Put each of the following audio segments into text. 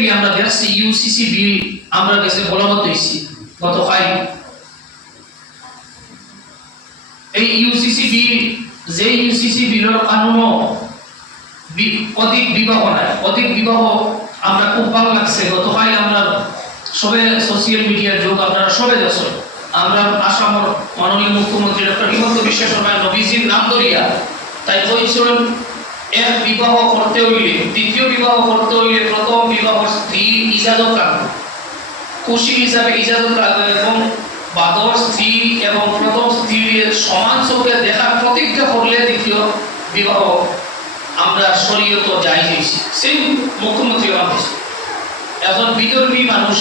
Recently আমরা দেখছি UCC বিল আমরা কাছে বলবৎ হয়েছি গতকাল। এই ইউসিসি বিল যে ইউসিসি বিলের কানুন অধিক বিবাহ নাই, অধিক বিবাহ আমরা খুব ভালো লাগছে। গতকাল আমরা সবে সোশ্যাল মিডিয়ার যুগ, আপনারা সবে দেখছেন আমরা আসামের মাননীয় মুখ্যমন্ত্রী ডক্টর হিমন্ত বিশ্ব শর্মা নবীজির নাম ধরিয়া তাই কইছেন এক বিবাহ করতে হইলে, দ্বিতীয় বিবাহ করতে হইলে প্রথম বিবাহ স্ত্রী ইজাজত লাগবে, খুশি হিসাবে ইজাজত লাগবে এবং বাদর স্ত্রী এবং প্রথম স্ত্রীর সমান চোখে দেখার প্রতিজ্ঞা করলে দ্বিতীয় বিবাহ আমরা শরীয়ত জায়েজ হয়েছে। সেই মুখ্যমন্ত্রী হয়েছে। এখন বিধর্মী মানুষ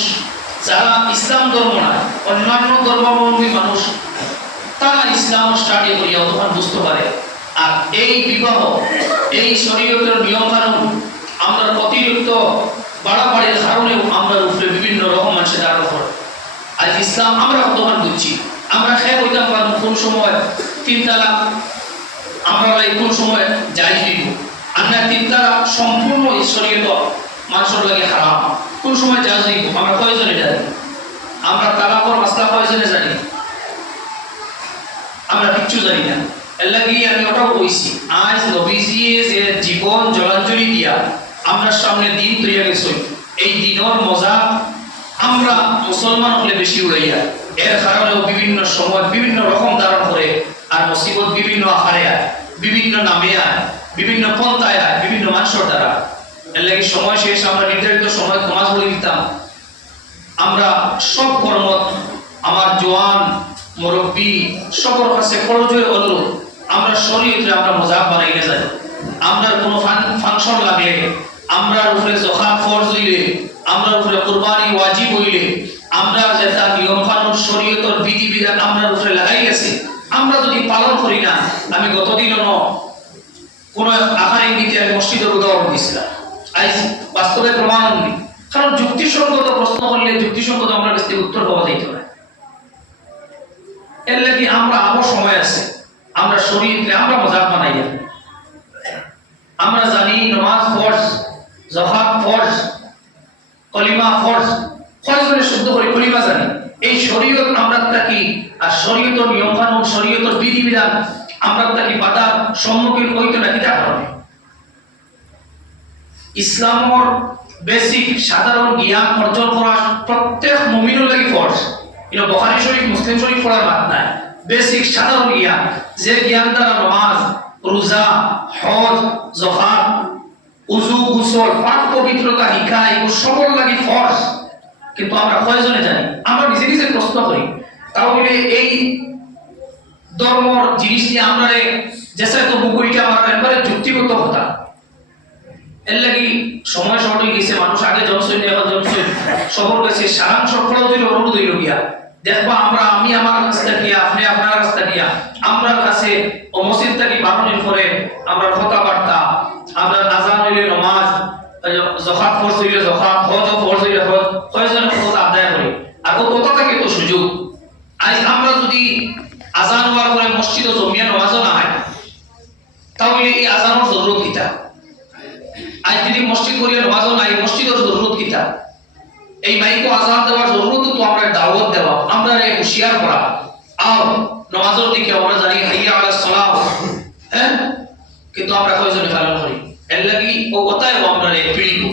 যারা ইসলাম ধর্ম না, অন্যান্য ধর্মাবলম্বী মানুষ, তারা ইসলাম স্টাডি করিয়া তখন বুঝতে পারে। আর এই বিবাহ, এই শরীয়তের নিয়ম কানুন আমরা অতিরিক্ত বাড়াবাড়ির কারণেও আমরা উপরে বিভিন্ন রকম মানুষের আরোপ করে। আজ ইসলাম আমরা কতক্ষণ বুঝছি, আমরা খেয়ে হইতাম পারবো কোন সময় 3 তালাক আমরা কোন সময় জায়েজ দিব, আমরা 3 তালাক সম্পূর্ণ শরীয়ত মানুষের লাগে হারাম, কোন সময় জায়েজ দিব আমরা কয়জনে জানি? আমরা তালাকর মাসলা কয়জনে জানি? আমরা কিচ্ছু জানি না। এর লাগি আমি ওটাও কইছি, আজ নবীজি যে জীবন জলাঞ্জলি দিয়া আমরা সামনে দিন তৈরি গেছে, এই দিনের মজা আমরা মুসলমান হলে বেশি উড়াইয়া, এর কারণেও বিভিন্ন সময় বিভিন্ন রকম ধারণ করে আর মুসিবত বিভিন্ন আকারে আয়, বিভিন্ন নামে আয়, বিভিন্ন পন্থায় আয়, বিভিন্ন মানুষের দ্বারা। এর লাগি সময় শেষ, আমরা নির্ধারিত সময় নামাজ পড়ে দিতাম। আমরা সব কর্ম আমার জওয়ান মুরব্বী সকল কাছে করজোর অনুরোধ, আমরা শরীয়তে আমরা মজাক বানাইলে যাই। আমরা কোনো ফাংশন লাগলে, আমরা উপরে যাকাত ফরজ হইলে, আমরা উপরে কুরবানি ওয়াজিব হইলে, আমরা যেটা নিয়ম কানুন শরীয়তের বিধিবিধান আমরা উপরে লাগাই গেছে, আমরা যদি পালন করি না, আমি গতদিনও কোনো আকার ইঙ্গিতে আমি মসজিদের উদাহরণ দিয়েছিলাম, আজ বাস্তবে প্রমাণ নেই। কারণ যুক্তিসঙ্গত প্রশ্ন করলে যুক্তিসঙ্গত আমরা কাছ থেকে উত্তর পাওয়া যাইতে পারে। এর লাগি আমরা আবার সময় আছে, আমরা শরীয়তে আমরা মজাক বানাই। আমরা জানি নামাজ ফরজ, যাকাত ফরজ, কলিমা ফরজ, ফরজের শুদ্ধ করে কলিমা জানি। এই শরীয়ত আমরা কি আর শরীয়তের নিয়ম কানুন শরীয়তের বিধিবিধান আমরা কি বাধার সম্মুখীন হইতো না কিটা কারণে? ইসলামের বেসিক সাধারণ জ্ঞান অর্জন করা প্রত্যেক মুমিনের লাগি ফরজ। এটা বুখারী শরীফ মুসলিম শরীফ পড়ার মাত নাই, বেসিক সাধারণ জ্ঞান, যে জ্ঞান দ্বারা নামাজ, রোজা, হজ, যাকাত, ওযু, গোসল, পাক পবিত্রতা শিক্ষা এগুলো সকল লাগি ফরজ। কিন্তু আমরা কয়জনে জানি? আমরা নিজে নিজে প্রশ্ন করি। তাহলে এই ধর্মর জিনিস নিয়ে আমরা যেসা তো বুকুইটা আমার একবারে যুক্তিগত কথা। এর লাগি সময় শর্ট হয়ে গেছে, মানুষ আগে জনসৈন্য এখন জনসৈন্য সবর কাছে সারাংশ ফলো দিল অনুরোধ হইল গিয়া দেখবা আমি আমার রাস্তা গিয়া, আপনি আপনার রাস্তা গিয়া, আমরা কাছে ও মসজিদ থেকে বারণের পরে আমরা কথাবার্তা, আমরা আযান হইলে নামাজ, যাকাত ফরজ হইলে যাকাত, হজ ফরজ হইলে হজ, কয়জন কথা আদায় করি। আর ও কথা থেকে তো সুযোগ, আজ আমরা যদি আযান হওয়ার পরে মসজিদে জমিয়া নামাজও না হয়, তাহলে এই আযানের জরুরত কিটা? আজ যদি মসজিদ করিয়া নামাজও নাই, মসজিদের জরুরত কিটা? এই মাইকো আযান দেওয়ার জরুরত তো আমরা দাওয়াত দেওয়া, আমরা হুঁশিয়ার করা। আর নামাজের দিকে আমরা জানি হাইয়া আলাস সালাহ, হ্যাঁ, কিন্তু আমরা কয়জনে পালন করি? এর লাগি ও কথায় আমরা পিড়িব।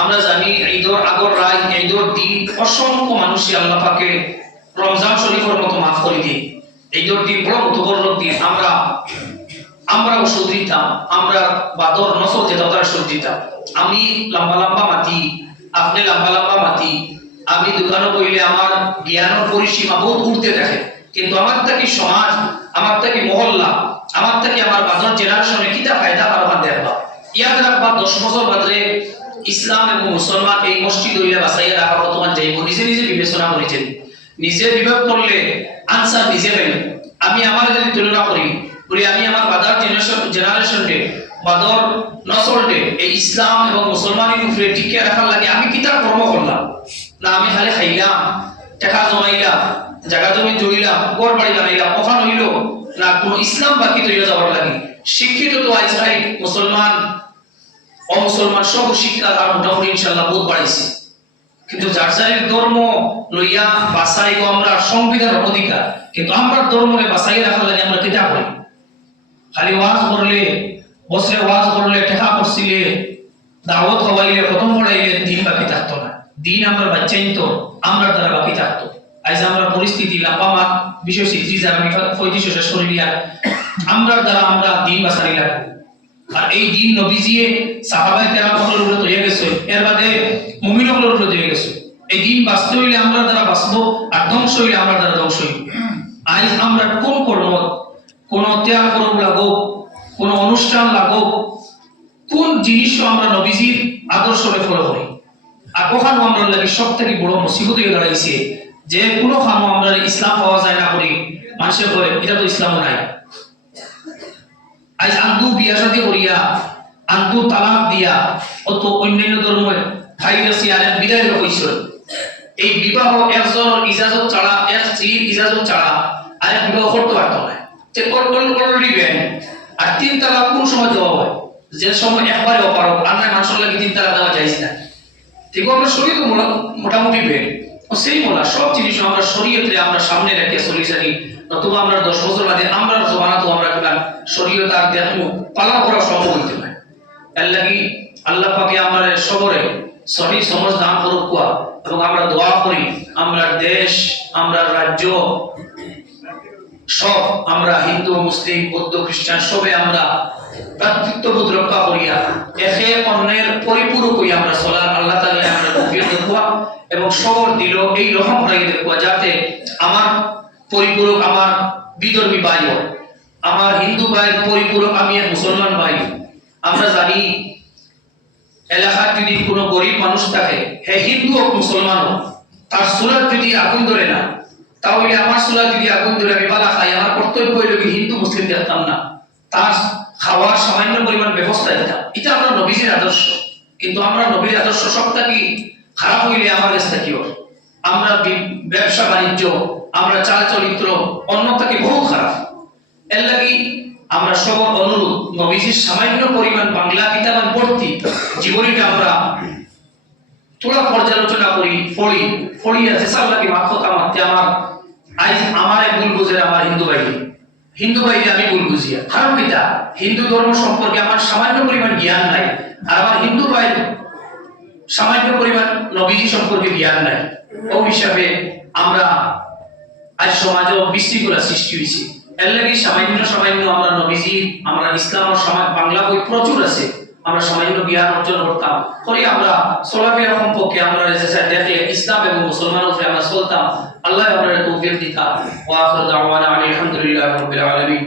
আমরা জানি ঈদের আগর রাত, ঈদের দিন অসংখ্য মানুষই আল্লাহ পাকে রমজান শরীফের মতো মাফ করে দিই। ঈদের দিন বড় মুতবরক দিন, আমরা ওষুধ দিতাম, আমরা বাদর নসল যেটা তারা ওষুধ দিতাম। আমি লম্বা লম্বা মাতি, আপনি লম্বা লম্বা মাতি, আমি দোকানে বইলে আমার জ্ঞানের পরিসীমা বহুত উঠতে থাকে। কিন্তু আমার থেকে সমাজ, আমার থেকে মহল্লা, আমার থেকে আমার বাদর জেনারেশনে কিটা ফায়দা পারবা দেখবা। ইয়াদ রাখবা 10 বছর বাদে ইসলাম এবং মুসলমান এই মসজিদ হইলে বাঁচাইয়া রাখা বর্তমান যাইব। নিজে নিজে বিবেচনা করেছেন, নিজে বিবেক করলে আনসার নিজে পাইব। আমি আমার যদি তুলনা করি বলি, আমি আমার বাদর জেনারেশনকে, বাদর নসলকে এই ইসলাম এবং মুসলমানের উপরে টিকে রাখার লাগে আমি কিটা কর্ম করলাম না? আমি খালি খাইলাম, টাকা জমাইলাম, জায়গা জমি জড়িলাম, ঘর বাড়ি বানাইলাম, ওখান হইল না কোনো ইসলাম বাকি তৈরি যাওয়ার লাগে? শিক্ষিত তো আজকাল মুসলমান অমুসলমান সব শিক্ষা আর মোটামুটি ইনশাআল্লাহ বহুত বাড়াইছে, কিন্তু যার যার ধর্ম লইয়া বাঁচাই আমরা সংবিধানের অধিকার, কিন্তু আমরা ধর্মকে বাঁচাই রাখার লাগে আমরা কিতা করি? খালি ওয়াজ করলে, বসে ওয়াজ করলে, টেকা করছিলে, দাওয়াত হওয়াইলে, প্রথম পড়াইলে দিন বাকি থাকতো না। দিন আমরা বাচ্চাইন তো আমরা দ্বারা বাকি থাকতো। আজ আমরা পরিস্থিতি লাম্বা বিষয় শিখছি যে আমি 35 শেষ করে দিয়া আমরা দ্বারা আমরা দিন বাঁচানি লাগবো। আর এই দিন নবীজিয়ে সাহাবায়ে কেরামের উপরে তৈরি গেছে, এর বাদে মুমিনদের উপরে তৈরি গেছে। এই দিন বাঁচতে হইলে আমরা দ্বারা বাঁচবো, আর ধ্বংস হইলে আমরা দ্বারা ধ্বংস হইব। আজ আমরা কোন কর্ম, কোন ত্যাগ করব লাগো, কোন অনুষ্ঠান লাগো, কোন জিনিস আমরা নবীজির আদর্শকে ফলো করি। আর ওখানে আমরা লাগে সব থেকে বড় মুসিবত হয়ে দাঁড়াইছে যে কোনো খামো আমরা ইসলাম পাওয়া যায় না করি, মানুষের বলে এটা তো ইসলাম নাই। আজ আন্দু বিয়া শাদী করিয়া, আন্দু তালাক দিয়া, অত অন্যান্য ধর্মের ভাইরাসি আর বিদায় হইছে। এই বিবাহ একজনের ইজাজত ছাড়া, এক স্ত্রীর ইজাজত ছাড়া আরেক বিবাহ করতে পারতো না। Already ban. আর 3 তালাক কোন সময় দেওয়া হয়? যে সময় একবারে অপারক, আর না মানুষের লাগে 3 তালাক দেওয়া যাইছে না। ঠিক আমরা শরীয়ত মোটামুটি ব্যান। সেই মোলা সব জিনিস আমরা শরীয়তে আমরা সামনে রেখে চলি জানি, নতুবা আমরা 10 বছর বাদে আমরা জমানা তো আমরা কিনা শরীয়ত আর দেখো পালন করা সম্ভব হইতে পারে। এর লাগি আল্লাহ পাকে আমাদের সবরে সহি সমাজ দান করুক এবং আমরা দোয়া করি আমরা দেশ, আমরা রাজ্য, সব আমরা হিন্দু, মুসলিম, বৌদ্ধ, খ্রিস্টান সবে আমরা ভ্রাতৃত্ববোধ রক্ষা করিয়া একে অন্যের পরিপূরক হইয়া আমরা চলার আল্লাহ তাআলা আমরা তৌফিক দেওয়া এবং সবর দিল এই রকম হয়ে দেখুয়া যাতে আমার পরিপূরক আমার বিধর্মী ভাই হয়, আমার হিন্দু ভাই পরিপূরক আমি এক মুসলমান ভাই। আমরা জানি এলাকার যদি কোনো গরিব মানুষ থাকে, হে হিন্দু হোক মুসলমান হোক, তার সুলার যদি আগুন ধরে না, তাহলে আমার সুলার যদি আগুন ধরে আমি বালা খাই, আমার কর্তব্য হইল কি হিন্দু মুসলিম দেখতাম না, তার খাওয়ার সামান্য পরিমাণ ব্যবস্থা দিতাম। এটা আমরা নবীজির আদর্শ। কিন্তু আমরা নবীর আদর্শ সবটা কি খারাপ হইলে আমার কাছে কি হয়? আমরা ব্যবসা বাণিজ্য, আমরা চাল চরিত্র অন্যটাকে বহু খারাপ। এর লাগি আমরা সবার অনুরোধ নবীজির সামান্য পরিমাণ বাংলা কিতাব পড়তি জীবনীটা আমরা তোলা পর্যালোচনা করি, পড়ি আছে সাল্লাকি মাফত আমাতে আমার আজ আমার এক ভুল বুঝে আমার হিন্দু ভাইকে আমি ভুল বুঝিয়া, কারণ কিতা হিন্দু ধর্ম সম্পর্কে আমার সামান্য পরিমাণ জ্ঞান নাই, আর আমার হিন্দু ভাই সামান্য পরিমাণ নবীজি সম্পর্কে জ্ঞান নাই। ও হিসাবে আমরা আজ সমাজে বিশৃঙ্খলা সৃষ্টি হয়েছে। এর লাগি সামান্য আমরা নবীজি, আমরা ইসলাম ও সমাজ বাংলা বই প্রচুর আছে, আমরা সামান্য জ্ঞান অর্জন করতাম করি, আমরা চলাফেরা সম্পর্কে আমরা দেখে ইসলাম এবং মুসলমানের উপরে আমরা চলতাম। আল্লাহ আমাদের তৌফিক দিতা। ওয়া আখিরু দাওয়ানা আলহামদুলিল্লাহি রাব্বিল আলামিন।